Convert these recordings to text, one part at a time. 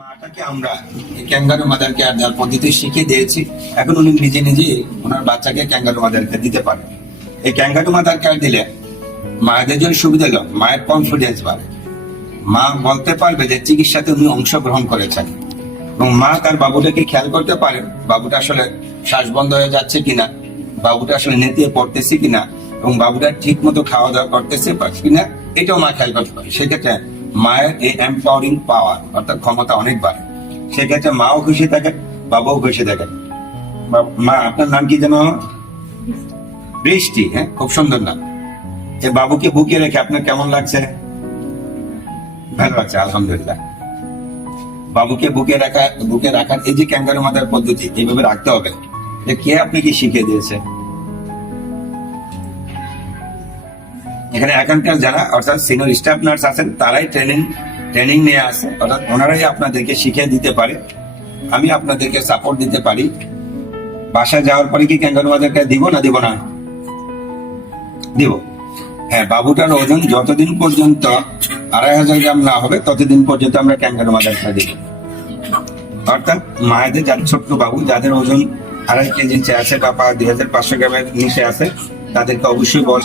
মাটাকে আমরা kangaroo mother care দেওয়ার পদ্ধতি শিখে দিয়েছি। এখন উনি নিজে নিজে ওনার বাচ্চাকে ক্যাঙ্গারু মাদার কেয়ার দিতে পারে এই ক্যাঙ্গারু মাদার কেয়ার দিলে মায়েদের জন্য সুবিধা হলো, মায়ের কনফিডেন্স বাড়ে। মা বলতে পারবে যে চিকিৎসাতে উনি অংশগ্রহণ করেছেন। এবং মা তার বাবুটাকে খেয়াল করতে পারেন, বাবুটা আসলে শ্বাস বন্ধ হয়ে যাচ্ছে কিনা, বাবুটা আসলে নেতিয়ে পড়তেছে কিনা, এবং বাবুটা ঠিক মতো খাওয়া দাওয়া করতেছে কিনা, এটাও মা খেয়াল করতে পারে। সেক্ষেত্রে মায়ের এই এম্পাওয়ারিং পাওয়ার অর্থাৎ ক্ষমতা অনেক বাড়ে সেক্ষেত্রে মাও খুশি থাকে, বাবাও খুশি থাকে। মা আপনার নাম কি যেন? বৃষ্টি হ্যাঁ খুব সুন্দর নাম। যে বাবুকে বুকে রেখে আপনার কেমন লাগছে? ভালো আছে আলহামদুলিল্লাহ। বাবুকে বুকে রাখা, বুকে রাখার এই যে ক্যাঙ্গারু মাথার পদ্ধতি এইভাবে রাখতে হবে। এটা কে আপনাকে শিখিয়ে দিয়েছে? এখানে এখানকার যারা, অর্থাৎ সিনিয়র স্টাফ নার্স আছেন, তারাই ট্রেনিং ট্রেনিং নিয়ে আসে। অর্থাৎ ওনারাই আপনাদেরকে শিখিয়ে দিতে পারে। আমি আপনাদেরকে সাপোর্ট দিতে পারি। বাসায় যাওয়ার পরে কি ক্যাঙ্গারু মাদারকে দিব না দিব না? দিব। হ্যাঁ বাবুটার ওজন যতদিন পর্যন্ত আড়াই হাজার গ্রাম না হবে, ততদিন পর্যন্ত আমরা ক্যাঙ্গারু মাদারটা দিব? অর্থাৎ মায়েদের যাদের ছোট্ট বাবু, যাদের ওজন আড়াই কেজি নিচে আছে বা দুই হাজার পাঁচশো গ্রামের নিচে আছে তাদেরকে অবশ্যই বল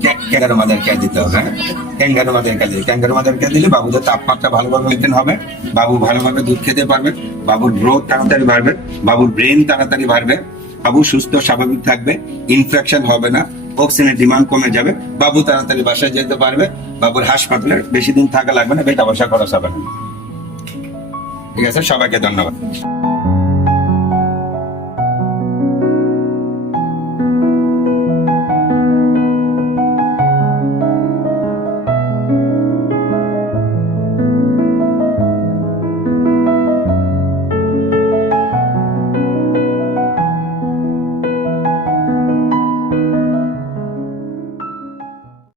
ক্যা- ক্যাঙ্গারু মাদার খেয়ে দিতে হবে হ্যাঁ? ক্যাঙ্গারু মাদার খেয়ে দিলে ক্যাঙ্গারু মাদার খেয়ে দিলে বাবুদের তাপমাত্রা ভালোভাবে মেনটেন হবে, বাবু ভালোভাবে দুধ খেতে পারবে, বাবুর গ্রোথ তাড়াতাড়ি বাড়বে, বাবুর ব্রেন তাড়াতাড়ি বাড়বে, বাবু সুস্থ, স্বাভাবিক থাকবে ইনফেকশন হবে না অক্সিজেনের ডিমান্ড কমে যাবে, বাবু তাড়াতাড়ি বাসায় যেতে পারবে, বাবুর হাসপাতালে বেশি দিন থাকা লাগবে না, বেটা বসা খরচ হবে না। ঠিক আছে, সবাইকে ধন্যবাদ।